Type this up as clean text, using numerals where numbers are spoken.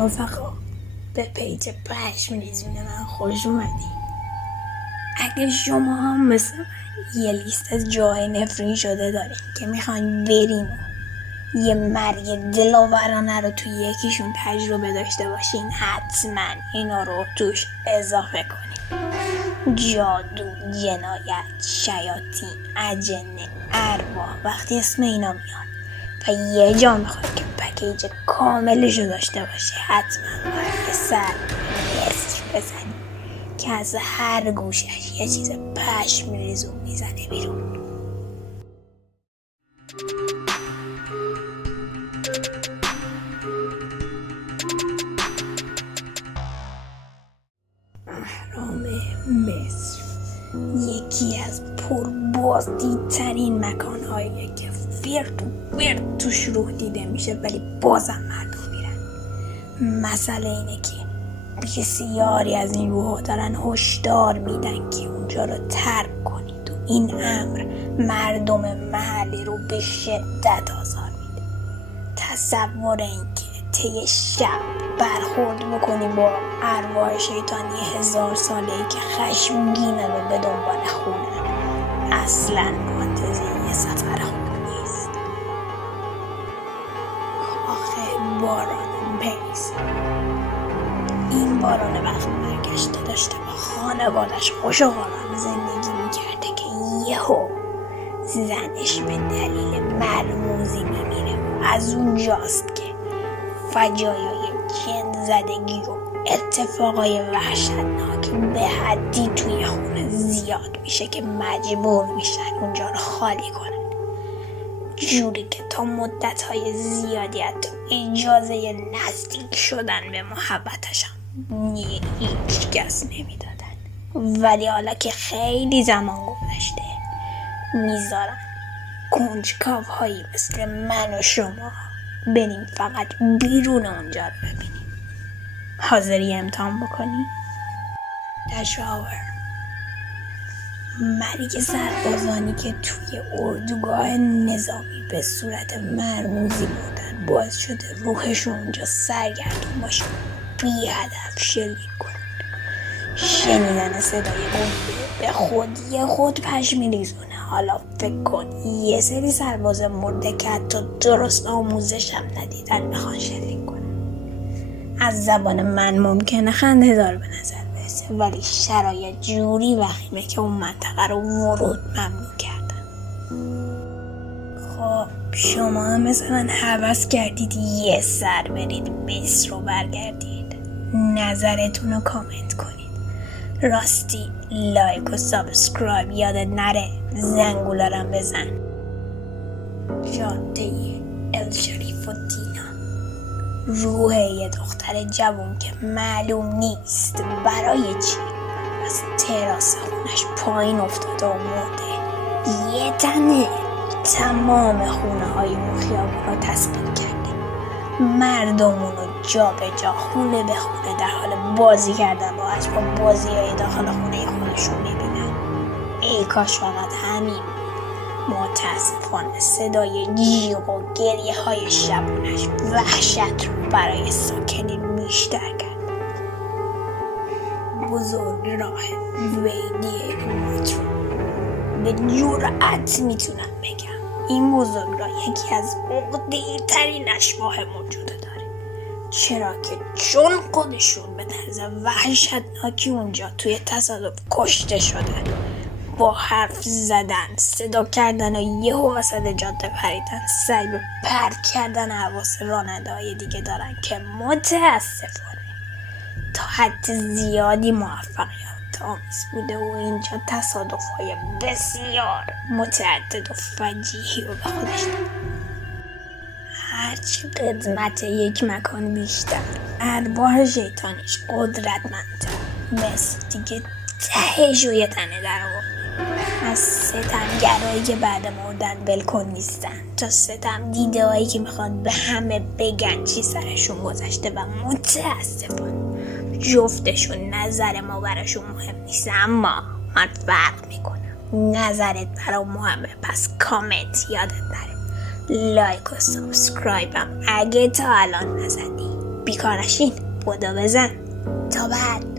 رفقا، به پیج پشم ریزون من خوش اومدی. اگه شما هم مثل من یه لیست از جای نفرین شده دارین که میخواین برین و یه مرگ دلاورانه رو توی یکیشون تجربه داشته باشین، حتما اینا رو توش اضافه کنین. جادو، جنایت، شیاطین، اجنه، ارواح، وقتی اسم اینا میاد و یه جا میخواد که پکیج کاملشو داشته باشه، حتما باید یه سر مصر بزنی که از هر گوشش یه چیز پشم ریزون میزنه بیرون. اهرام مصر یکی از پربازدیدترین مکانهاییه که فرد توش روح دیده میشه، ولی بازم مردم میرن. مسئله اینه که بسیاری از این روحا دارن هشدار میدن که اونجا رو ترک کنید و این امر مردم محلی رو به شدت آزار میده. تصور این که طی شب برخورد بکنی با ارواح شیطانی 1000 ساله‌ای که خشمگینن و به دنبال خونن، اصلا منتظر یه سفر خوب نیست. آخه باران پیس، این باران وقت برگشته داشته با خانوادش خوش و خورم زندگی میکرده که یهو زنش به دلیل مرموزی میمیره و از اونجاست که فجایای جن زدگی و اتفاقای وحشتناک به حدی توی خونه زیاد میشه که مجبور میشن اونجا رو خالی کنن، جوری که تا مدتهای زیادی حتی اجازه نزدیک شدن به محبتش هم هیچ کس نمیدادن. ولی حالا که خیلی زمان گذشته، میذارن کنجکاو هایی مثل من و شما بریم فقط بیرون اونجا رو ببینیم. حاضری امتحان بکنی؟ تشاور مرگ سربازانی که توی اردوگاه نظامی به صورت مرموزی بودن باعث شده روحشون اونجا سرگردون باشه، بی هدف شلیک کنن. شنیدن صدای گنده به خود پشم ریزونه. حالا فکر کن یه سری سرباز مرده که حتی درست آموزش هم ندیدن میخوان شلیک کنن. از زبان من ممکنه خنده دار به نظر برسه، ولی شرایط جوری وخیمه که اون منطقه رو ورود ممنوع کردن. خب شما هم مثل من هوس کردید یه سر برید مصر رو برگردید؟ نظرتون رو کامنت کنید. راستی لایک و سابسکرایب یادت نره، زنگولارم بزن. جاده الشریف و دینا، روح یه دختر جوون که معلوم نیست برای چی از تراس خونش پایین افتاده و مرده. یه تنه تمام خونه های اون خیابون رو تسبیح کرده، مردمون رو جا به جا خونه به خونه در حال بازی کردن با اسباب بازی های داخل خونه خودشون میبینن. ای کاش فقط همین. متاسفانه صدای جیغ و گریه های شبونش وحشت رو برای ساکنین بیشتر کرد. بزرگ راه ویدی مترو، به جرأت میتونم بگم این بزرگ راه یکی از عقده‌ای ترین اشباح موجوده داره. چرا که چون خودشون به طرز وحشتناکی اونجا توی تصادف کشته شدن، با حرف زدن، صدا کردن و یهو وسط جاده پریدن، سعی به پرت کردن حواس راننده‌های دیگه دارن که متاسفانه تا حد زیادی موفقیت آمیز بوده و اینجا تصادف‌های بسیار متعدد و فجیعی رو به خودش داره. هرچی قدمت یک مکان بیشتر، ارواح شیطانیش قدرتمندتر. مثل دیگه تهش و یه تنه در آورده. از ستمگرایی که بعد مردن بلکن نیستن تا ستم دیده هایی که میخوان به همه بگن چی سرشون گذشته و متاسفانه جفتشون نظر ما براشون مهم نیست، اما من فرق میکنم. نظرت برام مهمه، پس کامنت یادت نره. لایک و سابسکرایبم اگه تا الان نزدی. بیکارشین بودو بزن. تا بعد.